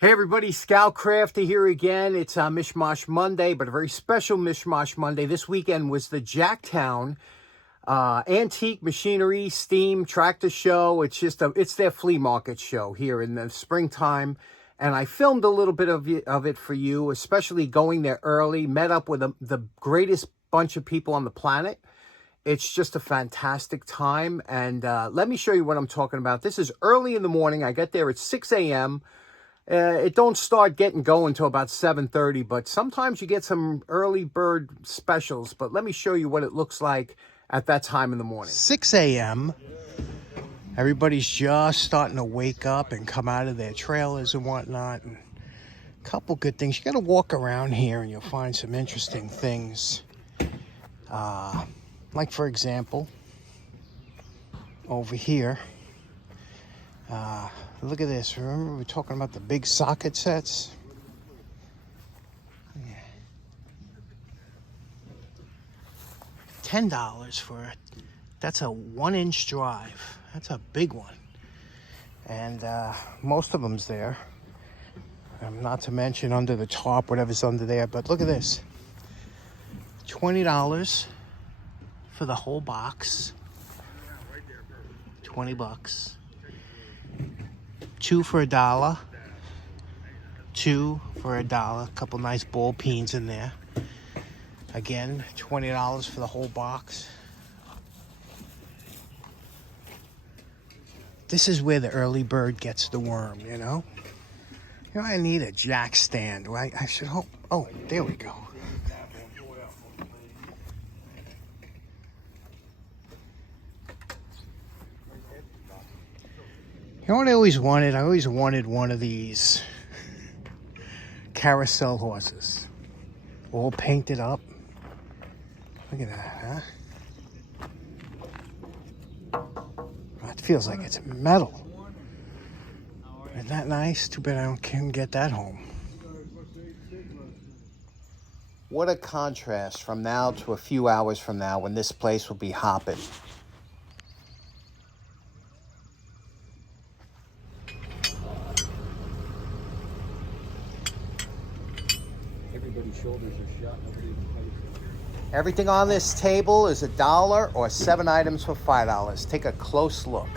Hey everybody, Scout Crafty here again. It's Mishmash Monday, but a very special Mishmash Monday. This weekend was the Jacktown Antique Machinery Steam Tractor Show. It's their flea market show here in the springtime. And I filmed a little bit of it for you, especially going there early, met up with the greatest bunch of people on the planet. It's just a fantastic time. And let me show you what I'm talking about. This is early in the morning. I get there at 6 a.m. It don't start getting going until about 7:30, but sometimes you get some early bird specials. But let me show you what it looks like at that time in the morning. 6 a.m. Everybody's just starting to wake up and come out of their trailers and whatnot. And a couple good things. You got to walk around here and you'll find some interesting things. Like, for example, over here. Look at this. Remember we were talking about the big socket sets? Yeah. $10 for it. That's a 1-inch drive. That's a big one. And most of them's there. Not to mention under the top, whatever's under there. But look at this. $20 for the whole box. 20 bucks. 2 for $1. 2 for $1. A couple nice ball peens in there. Again, $20 for the whole box. This is where the early bird gets the worm, you know? You know, I need a jack stand. I should hope. Oh, there we go. You know what I always wanted? I always wanted one of these carousel horses. All painted up. Look at that, huh? It feels like it's metal. Isn't that nice? Too bad I can't get that home. What a contrast from now to a few hours from now when this place will be hopping. Everybody's shoulders are shut. Nobody even pays. Everything on this table is $1 or 7 items for $5. Take a close look.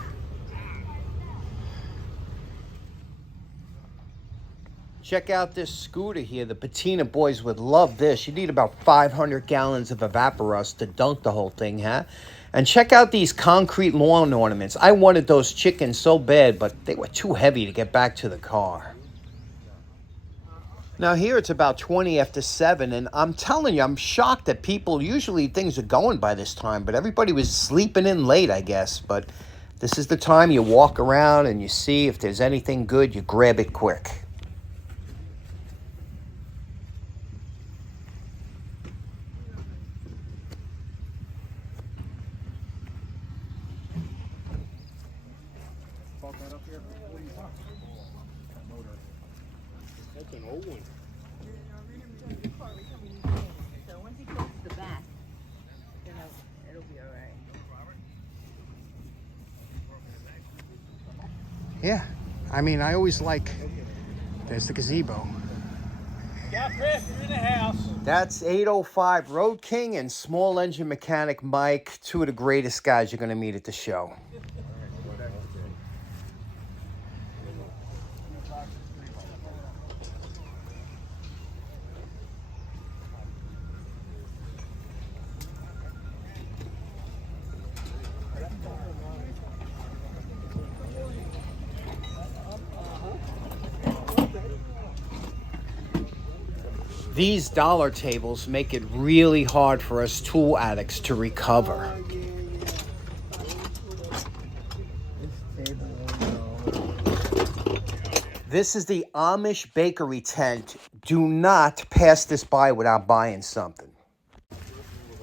Check out this scooter here. The Patina boys would love this. You need about 500 gallons of Evaporust to dunk the whole thing, huh? And check out these concrete lawn ornaments. I wanted those chickens so bad, but they were too heavy to get back to the car. Now here it's about 20 after 7, and I'm telling you, I'm shocked that people, usually things are going by this time, but everybody was sleeping in late, I guess. But this is the time you walk around and you see if there's anything good, you grab it quick. Park that up here for 40 bucks. That motor. That's an old one. So once he closes the back, then it'll be all right. Yeah, I mean, I always like, there's the gazebo. Yeah, Chris, you're in the house. That's 805 Road King and Small Engine Mechanic Mike, two of the greatest guys you're going to meet at the show. These dollar tables make it really hard for us tool addicts to recover. This is the Amish bakery tent. Do not pass this by without buying something.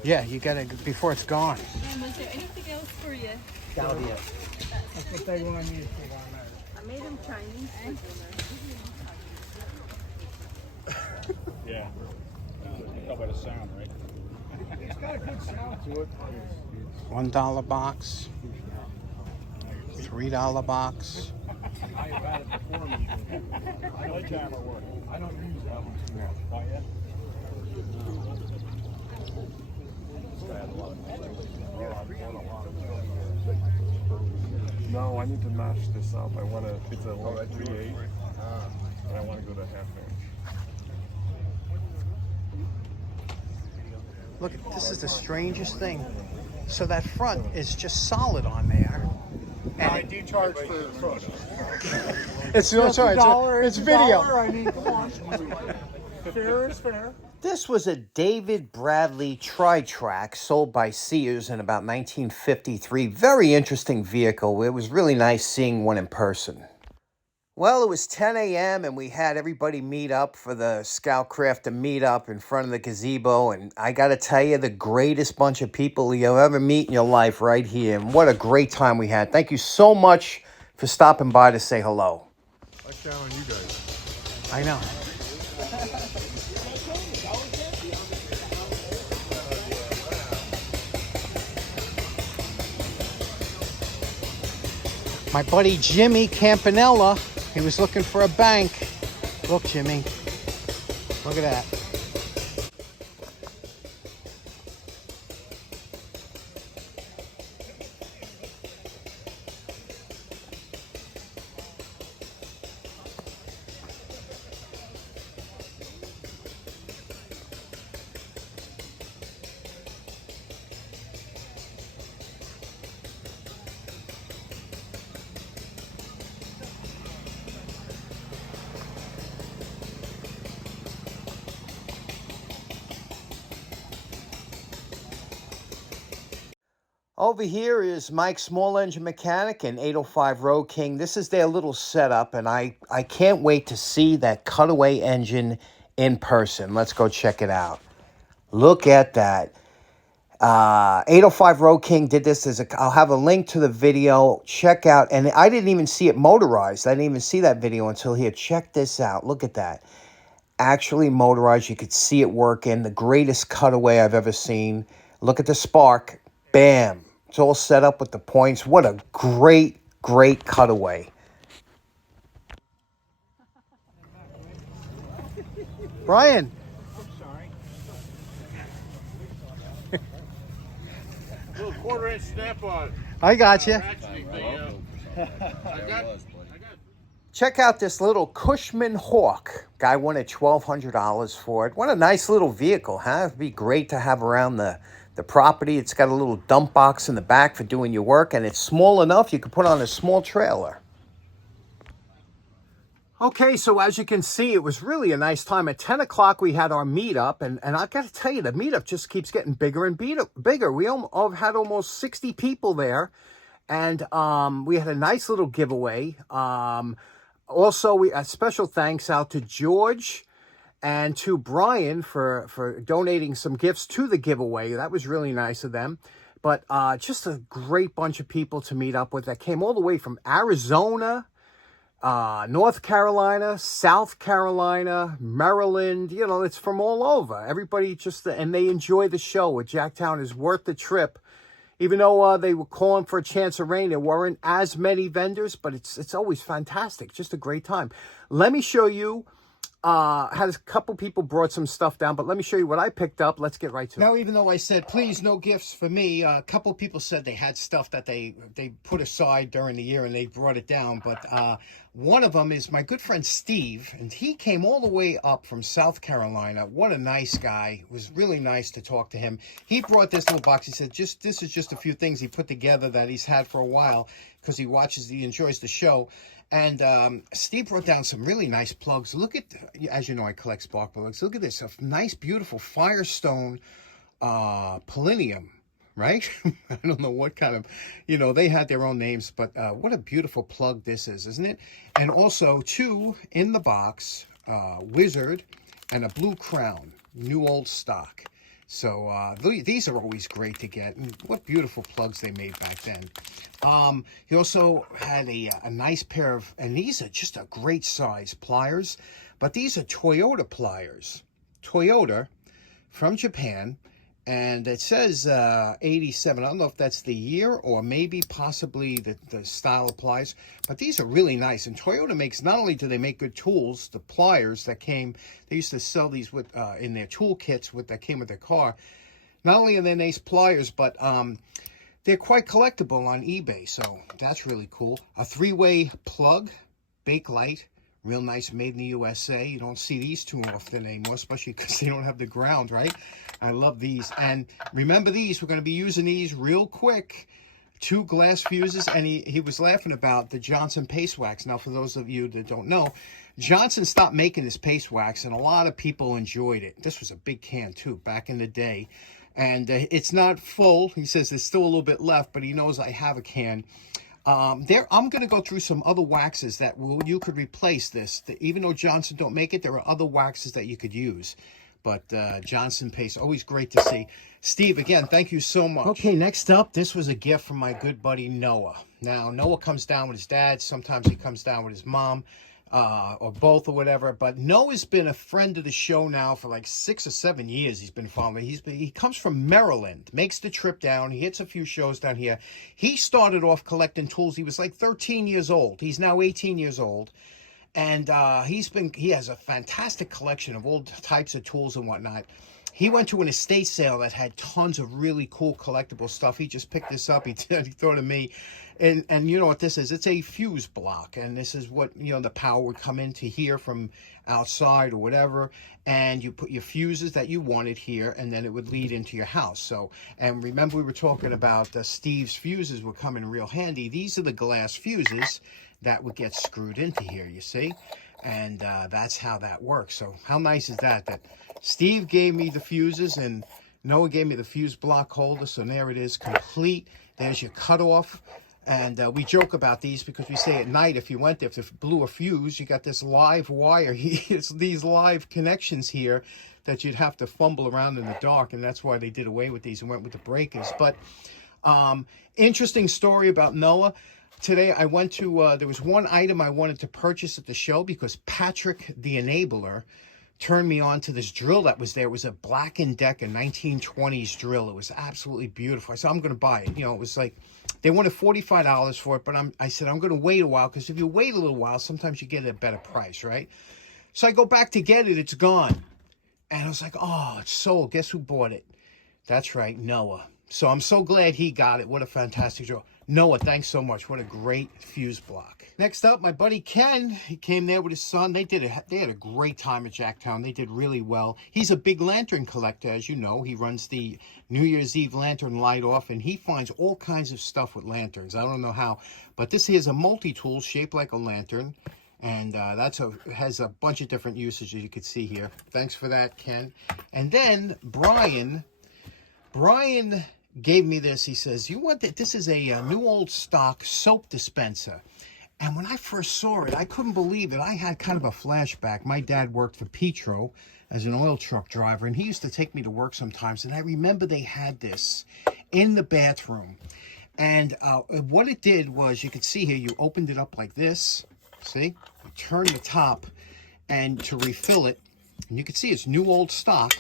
Yeah, you gotta, before it's gone. And was there anything else for you? That'll be it. That's what they want me to put on I made them Chinese for dinner. Yeah. You tell by the sound, right? It's got a good sound to it. $1 box. $3 box. I had it before me. camera working. I don't use that one too much. Oh, yeah? No, I need to match this up. I want to, it's a 138, and I want to go to half inch. Look, this is the strangest thing. So that front is just solid on there. And I do charge for the front. it's video. I mean, come on. Fair is fair. This was a David Bradley tri-track sold by Sears in about 1953. Very interesting vehicle. It was really nice seeing one in person. Well, it was 10 a.m. and we had everybody meet up for the Scoutcrafter meetup in front of the gazebo. And I got to tell you, the greatest bunch of people you'll ever meet in your life right here. And what a great time we had. Thank you so much for stopping by to say hello. I count on you guys. I know. My buddy Jimmy Campanella, he was looking for a bank. Look, Jimmy, look at that. Over here is Mike Small Engine Mechanic and 805 Road King. This is their little setup, and I can't wait to see that cutaway engine in person. Let's go check it out. Look at that. 805 Road King did this I'll have a link to the video. Check out, and I didn't even see it motorized. I didn't even see that video until here. Check this out. Look at that. Actually motorized. You could see it working. The greatest cutaway I've ever seen. Look at the spark. Bam. It's all set up with the points. What a great, great cutaway. Brian. Little 1/4-inch snap on. I got you. Check out this little Cushman Hawk. Guy wanted $1,200 for it. What a nice little vehicle, huh? It'd be great to have around the property. It's got a little dump box in the back for doing your work, and it's small enough you can put on a small trailer. Okay, so as you can see, it was really a nice time. At 10 o'clock, we had our meetup, and I got to tell you, the meetup just keeps getting bigger and bigger. We had almost 60 people there, and we had a nice little giveaway. Also, a special thanks out to George and to Brian for donating some gifts to the giveaway. That was really nice of them. But just a great bunch of people to meet up with that came all the way from Arizona, North Carolina, South Carolina, Maryland. You know, it's from all over. Everybody and they enjoy the show. Jacktown is worth the trip. Even though they were calling for a chance of rain, there weren't as many vendors, but it's always fantastic. Just a great time. Let me show you. Had a couple people brought some stuff down, but let me show you what I picked up. Let's get right to it. Now, even though I said, please, no gifts for me, a couple people said they had stuff that they put aside during the year and they brought it down. But one of them is my good friend Steve, and he came all the way up from South Carolina. What a nice guy. It was really nice to talk to him. He brought this little box. He said, this is just a few things he put together that he's had for a while because he enjoys the show. And Steve brought down some really nice plugs. Look at, as you know, I collect spark plugs. Look at this, a nice, beautiful Firestone Polonium, right? I don't know what kind of, they had their own names, but what a beautiful plug this is, isn't it? And also, two in the box, Wizard and a Blue Crown, new old stock. So these are always great to get. And what beautiful plugs they made back then. He also had a nice pair of, and these are just a great size pliers, but these are Toyota pliers. Toyota from Japan, And it says 87. I don't know if that's the year or maybe possibly the style applies. But these are really nice. And Toyota makes, not only do they make good tools, the pliers that came, they used to sell these with in their tool kits that came with their car. Not only are they nice pliers, but they're quite collectible on eBay. So that's really cool. A 3-way plug, Bakelite. Real nice, made in the USA. You don't see these too often anymore, especially because they don't have the ground, right? I love these. And remember these, we're going to be using these real quick. 2 glass fuses, and he was laughing about the Johnson Paste Wax. Now, for those of you that don't know, Johnson stopped making this paste wax, and a lot of people enjoyed it. This was a big can, too, back in the day. And it's not full. He says there's still a little bit left, but he knows I have a can. I'm going to go through some other waxes that you could replace this. Even though Johnson don't make it, there are other waxes that you could use. But Johnson Paste, always great to see. Steve, again, thank you so much. Okay, next up, this was a gift from my good buddy Noah. Now, Noah comes down with his dad. Sometimes he comes down with his mom, or both or whatever. But Noah's been a friend of the show now for like 6 or 7 years. He's been following me. He comes from Maryland, makes the trip down. He hits a few shows down here. He started off collecting tools. He was like 13 years old. He's now 18 years old. And he has a fantastic collection of all types of tools and whatnot. He went to an estate sale that had tons of really cool collectible stuff. He just picked this up. He thought of me. And you know what this is? It's a fuse block. And this is what, the power would come into here from outside or whatever. And you put your fuses that you wanted here, and then it would lead into your house. So, and remember we were talking about Steve's fuses would come in real handy. These are the glass fuses that would get screwed into here, you see? And that's how that works. So how nice is that? That Steve gave me the fuses and Noah gave me the fuse block holder. So there it is, complete. There's your cutoff. And we joke about these because we say at night, if you went there, if it blew a fuse, you got this live wire. It's these live connections here that you'd have to fumble around in the dark. And that's why they did away with these and went with the breakers. But interesting story about Noah. Today I went to, there was one item I wanted to purchase at the show because Patrick the Enabler turned me on to this drill that was there. It was a Black & Decker 1920s drill. It was absolutely beautiful. I said, I'm going to buy it. It was like, they wanted $45 for it, but I said, I'm going to wait a while because if you wait a little while, sometimes you get it at a better price, right? So I go back to get it. It's gone. And I was like, oh, it's sold. Guess who bought it? That's right, Noah. So I'm so glad he got it. What a fantastic drill. Noah, thanks so much. What a great fuse block. Next up, my buddy Ken. He came there with his son. They had a great time at Jacktown. They did really well. He's a big lantern collector, as you know. He runs the New Year's Eve lantern light off, and he finds all kinds of stuff with lanterns. I don't know how, but this here is a multi-tool shaped like a lantern, and has a bunch of different usages you could see here. Thanks for that, Ken. And then Brian gave me this. He says, you want that? This is a new old stock soap dispenser. And when I first saw it, I couldn't believe it. I had kind of a flashback. My dad worked for Petro as an oil truck driver, and he used to take me to work sometimes. And I remember they had this in the bathroom. And what it did was, you could see here, you opened it up like this. See? You turn the top, and to refill it, and you can see it's new old stock,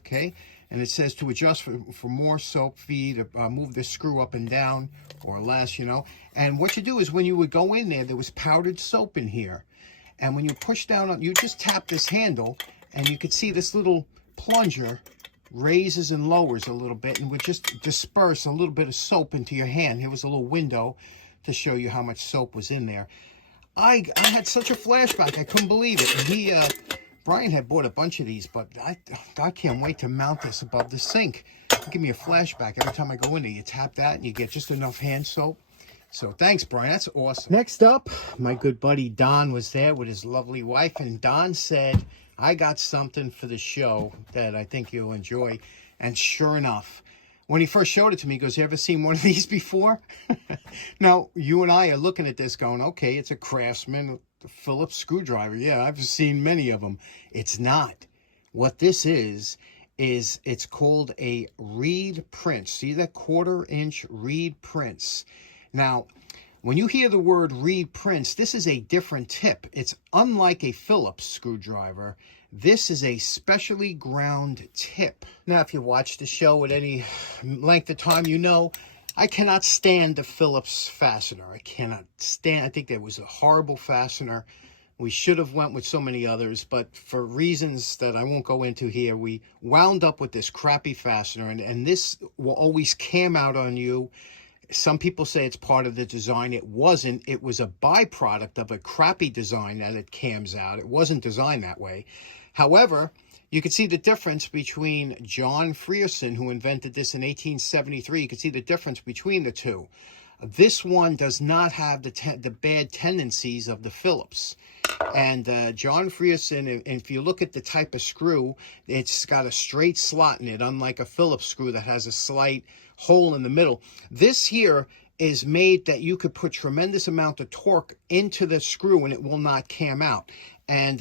okay? And it says to adjust for more soap feed, move this screw up and down or less, And what you do is when you would go in there was powdered soap in here. And when you push down on, you just tap this handle and you could see this little plunger raises and lowers a little bit and would just disperse a little bit of soap into your hand. Here was a little window to show you how much soap was in there. I had such a flashback. I couldn't believe it. And Brian had bought a bunch of these, but I can't wait to mount this above the sink. It'll give me a flashback every time I go in there. You tap that and you get just enough hand soap. So thanks, Brian. That's awesome. Next up, my good buddy Don was there with his lovely wife, and Don said, I got something for the show that I think you'll enjoy. And sure enough, when he first showed it to me, he goes, you ever seen one of these before? Now, you and I are looking at this going, okay, it's a Craftsman Phillips screwdriver. Yeah, I've seen many of them. It's not. What this is it's called a reed prince. See that 1/4-inch reed prince? Now, When you hear the word Reed Prince, this is a different tip. It's unlike a Phillips screwdriver. This is a specially ground tip. Now, if you watch the show at any length of time, you know I cannot stand the Phillips fastener. I cannot stand. I think that was a horrible fastener. We should have went with so many others, but for reasons that I won't go into here, we wound up with this crappy fastener, and this will always cam out on you. Some people say it's part of the design. It wasn't. It was a byproduct of a crappy design that it cams out. It wasn't designed that way. However, you can see the difference between John Frierson, who invented this in 1873. You can see the difference between the two. This one does not have the bad tendencies of the Phillips. And John Frierson, if you look at the type of screw, it's got a straight slot in it, unlike a Phillips screw that has a slight hole in the middle. This here is made that you could put tremendous amount of torque into the screw and it will not cam out. And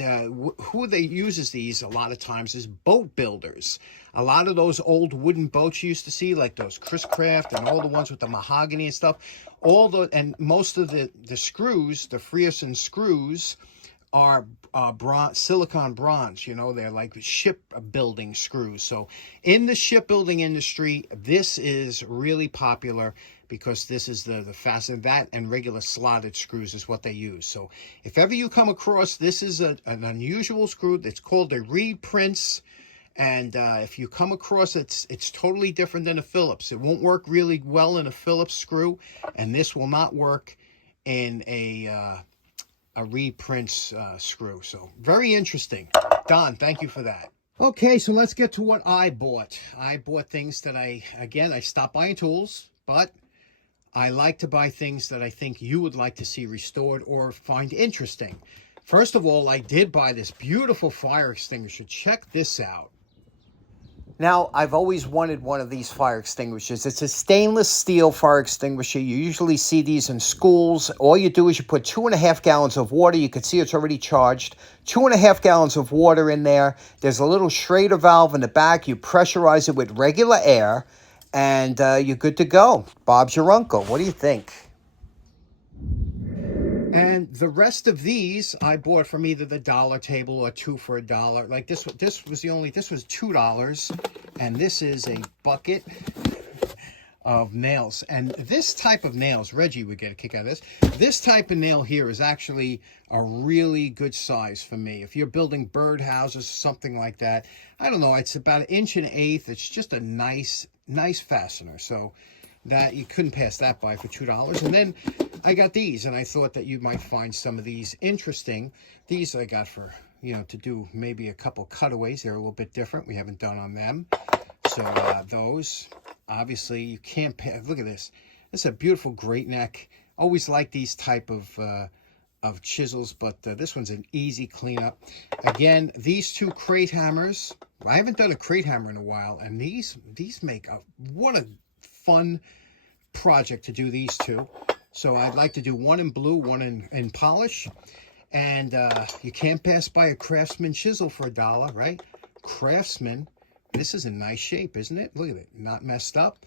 who they uses these a lot of times is boat builders. A lot of those old wooden boats you used to see, like those Chris Craft and all the ones with the mahogany and stuff, and most of the screws, the Frierson screws, are silicon bronze. You know, they're like shipbuilding screws. So in the shipbuilding industry, this is really popular because this is the fasten. That and regular slotted screws is what they use. So if ever you come across, this is an unusual screw. It's called a Reed Prince. And if you come across it, it's totally different than a Phillips. It won't work really well in a Phillips screw, and this will not work in a Reed Prince screw. So very interesting. Don, thank you for that. Okay, so let's get to what I bought. I bought things that I stopped buying tools, but I like to buy things that I think you would like to see restored or find interesting. First of all, I did buy this beautiful fire extinguisher. Check this out. Now, I've always wanted one of these fire extinguishers. It's a stainless steel fire extinguisher. You usually see these in schools. All you do is you put 2.5 gallons of water. You can see it's already charged. 2.5 gallons of water in there. There's a little Schrader valve in the back. You pressurize it with regular air, and you're good to go. Bob's your uncle. What do you think? And the rest of these I bought from either the Dollar Table or 2 for $1. Like this was $2, and this is a bucket of nails. And this type of nails, Reggie would get a kick out of this. This type of nail here is actually a really good size for me. If you're building birdhouses, something like that, I don't know, it's about 1 1/8 inches. It's just a nice fastener. So that you couldn't pass that by for $2. And then I got these, and I thought that you might find some of these interesting. These I got for, to do maybe a couple cutaways. They're a little bit different. We haven't done on them. So those, obviously, you can't pass. Look at this. This is a beautiful great neck. Always like these type of chisels, but this one's an easy cleanup. Again, these 2 crate hammers. I haven't done a crate hammer in a while, and these make what a fun project to do these 2. So I'd like to do one in blue, one in polish. And you can't pass by a Craftsman chisel for $1, right? Craftsman. This is in nice shape, isn't it? Look at it. Not messed up.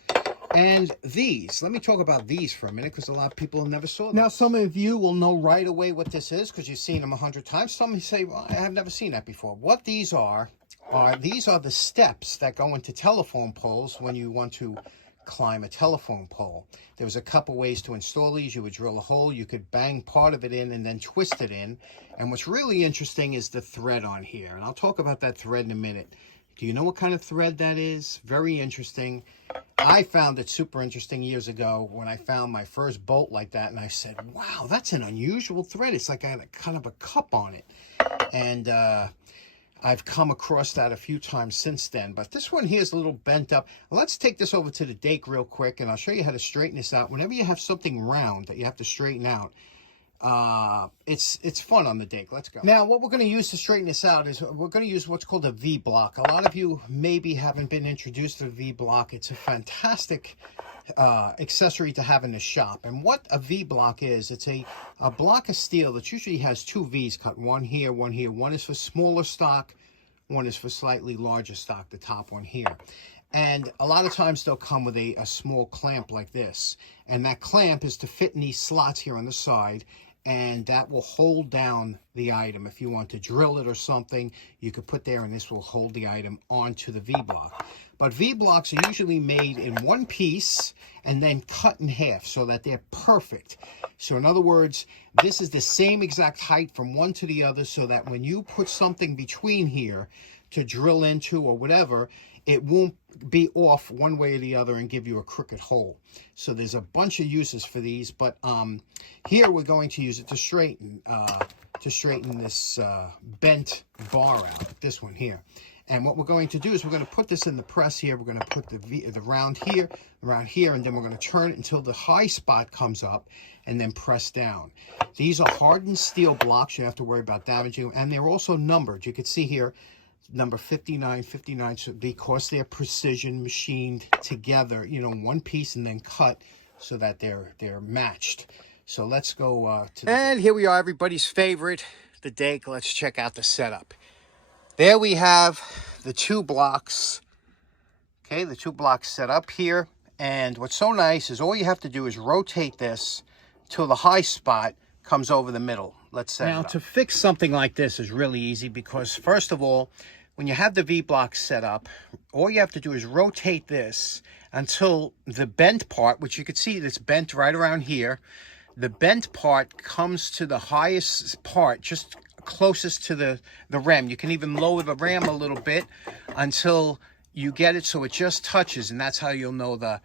And these. Let me talk about these for a minute, because a lot of people have never saw them. Now, some of you will know right away what this is, because you've seen them 100 times. Some say, well, I have never seen that before. What these are the steps that go into telephone poles when you want to climb a telephone pole. There was a couple ways to install these. You would drill a hole, you could bang part of it in and then twist it in. And what's really interesting is the thread on here. And I'll talk about that thread in a minute. Do you know what kind of thread that is? Very interesting. I found it super interesting years ago when I found my first bolt like that, and I said, wow, that's an unusual thread. It's like I had a kind of a cup on it. And I've come across that a few times since then, but this one here is a little bent up. Let's take this over to the Dake real quick, and I'll show you how to straighten this out. Whenever you have something round that you have to straighten out, it's fun on the Dake. Let's go. Now, what we're going to use to straighten this out is we're going to use what's called a V-block. A lot of you maybe haven't been introduced to the V-block. It's a fantastic accessory to have in the shop. And what a V-block is, it's a block of steel that usually has 2 V's cut, one here, one here. One is for smaller stock, one is for slightly larger stock, the top one here. And a lot of times they'll come with a small clamp like this. And that clamp is to fit in these slots here on the side. And that will hold down the item. If you want to drill it or something, you could put there and this will hold the item onto the V-block. But V-blocks are usually made in one piece and then cut in half so that they're perfect. So in other words, this is the same exact height from one to the other so that when you put something between here to drill into or whatever, it won't be off one way or the other and give you a crooked hole. So there's a bunch of uses for these, but here we're going to use it to straighten this bent bar out, this one here. And what we're going to do is we're going to put this in the press here. We're going to put the round here, and then we're going to turn it until the high spot comes up and then press down. These are hardened steel blocks. You don't have to worry about damaging them. And they're also numbered. You can see here, number 59, 59, so because they're precision machined together, you know, one piece and then cut so that they're matched. So let's go to and here we are, everybody's favorite, the Dake. Let's check out the setup. There we have the two blocks. Okay, the two blocks set up here. And what's so nice is all you have to do is rotate this till the high spot comes over the middle. Let's set it up. Now, to fix something like this is really easy because, first of all, when you have the V-block set up, all you have to do is rotate this until the bent part, which you can see that's bent right around here, the bent part comes to the highest part, just closest to the rim. You can even lower the rim a little bit until you get it so it just touches, and that's how you'll know the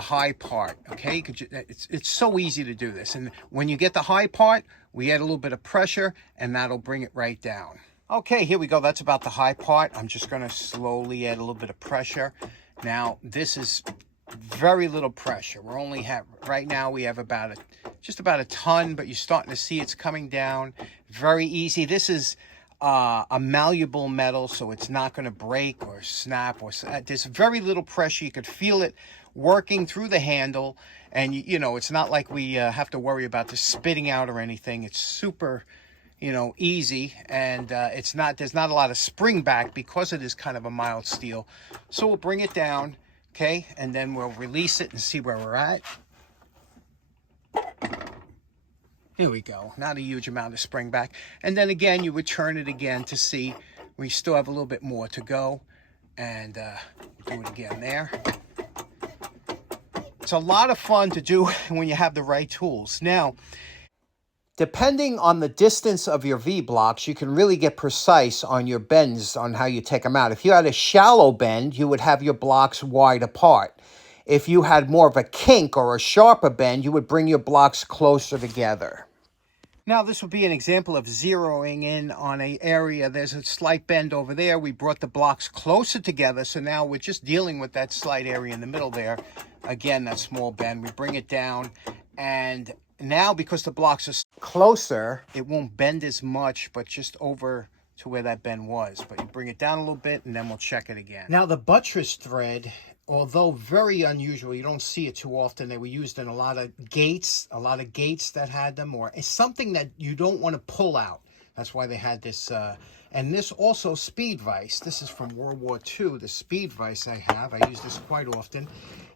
high part. Okay, it's so easy to do this. And when you get the high part, we add a little bit of pressure, and that'll bring it right down. Okay, here we go. That's about the high part. I'm just going to slowly add a little bit of pressure. Now, this is very little pressure. We're only right now we have just about a ton, but you're starting to see it's coming down. Very easy. This is a malleable metal, so it's not going to break or snap. There's very little pressure. You could feel it working through the handle, and you know, it's not like we have to worry about this spitting out or anything. It's super, you know, easy, and there's not a lot of spring back because it is kind of a mild steel. So we'll bring it down, okay, and then we'll release it and see where we're at. Here we go. Not a huge amount of spring back. And then again, you would turn it again to see we still have a little bit more to go. And do it again there. It's a lot of fun to do when you have the right tools. Now, depending on the distance of your V-blocks, you can really get precise on your bends on how you take them out. If you had a shallow bend, you would have your blocks wide apart. If you had more of a kink or a sharper bend, you would bring your blocks closer together. Now, this would be an example of zeroing in on an area. There's a slight bend over there. We brought the blocks closer together, so now we're just dealing with that slight area in the middle there. Again, that small bend. We bring it down, and now because the blocks are closer, it won't bend as much, but just over to where that bend was. But you bring it down a little bit, and then we'll check it again. Now, the buttress thread, although very unusual, you don't see it too often. They were used in a lot of gates that had them, or it's something that you don't want to pull out. That's why they had this. And this also speed vise. This is from World War II, the speed vise I have. I use this quite often.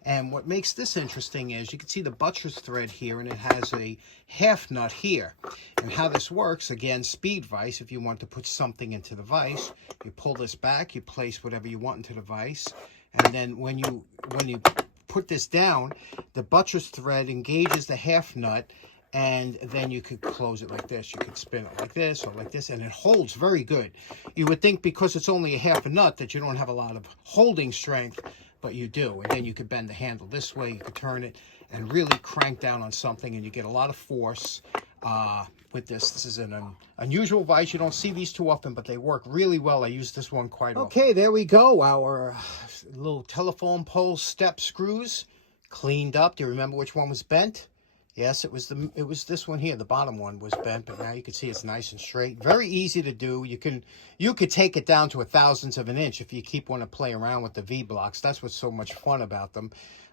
And what makes this interesting is you can see the buttress thread here, and it has a half nut here. And how this works, again, speed vise, if you want to put something into the vise, you pull this back, you place whatever you want into the vise. And then when you put this down, the buttress thread engages the half nut, and then you could close it like this. You could spin it like this or like this, and it holds very good. You would think because it's only a half a nut that you don't have a lot of holding strength, but you do. And then you could bend the handle this way, you could turn it, and really crank down on something, and you get a lot of force with this. This is an unusual vise. You don't see these too often, but they work really well. I use this one quite often. Okay, there we go. Our little telephone pole step screws cleaned up. Do you remember which one was bent? Yes, it was this one here. The bottom one was bent, but now you can see it's nice and straight. Very easy to do. You could take it down to 1/1000th of an inch if you want to play around with the V-blocks. That's what's so much fun about them.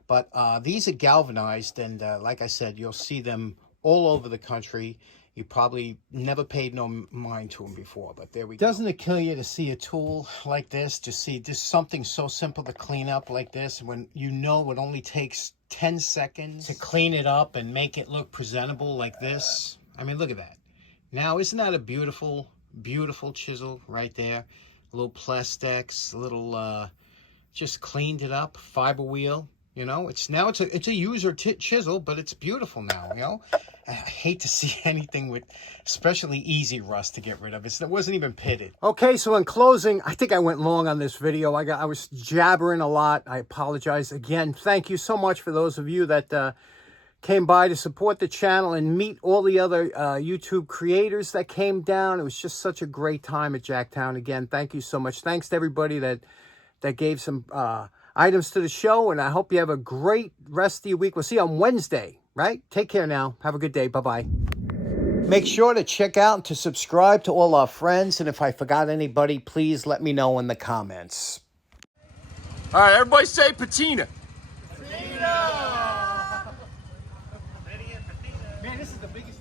But these are galvanized, and like I said, you'll see them all over the country. You probably never paid no mind to them before, but there we go. Doesn't it kill you to see a tool like this? To see just something so simple to clean up like this, when you know it only takes 10 seconds to clean it up and make it look presentable like this? I mean, look at that. Now, isn't that a beautiful, beautiful chisel right there? A little Plastex, a little, just cleaned it up, fiber wheel. You know, it's a user chisel, but it's beautiful now, you know. I hate to see anything with especially easy rust to get rid of. It wasn't even pitted. Okay, so in closing, I think I went long on this video. I was jabbering a lot. I apologize again. Thank you so much for those of you that came by to support the channel and meet all the other YouTube creators that came down. It was just such a great time at Jacktown. Again, thank you so much. Thanks to everybody that gave some items to the show, and I hope you have a great rest of your week. We'll see you on Wednesday, right? Take care now. Have a good day. Bye-bye. Make sure to check out and to subscribe to all our friends, and if I forgot anybody, please let me know in the comments. All right, everybody say patina. Man, this is the biggest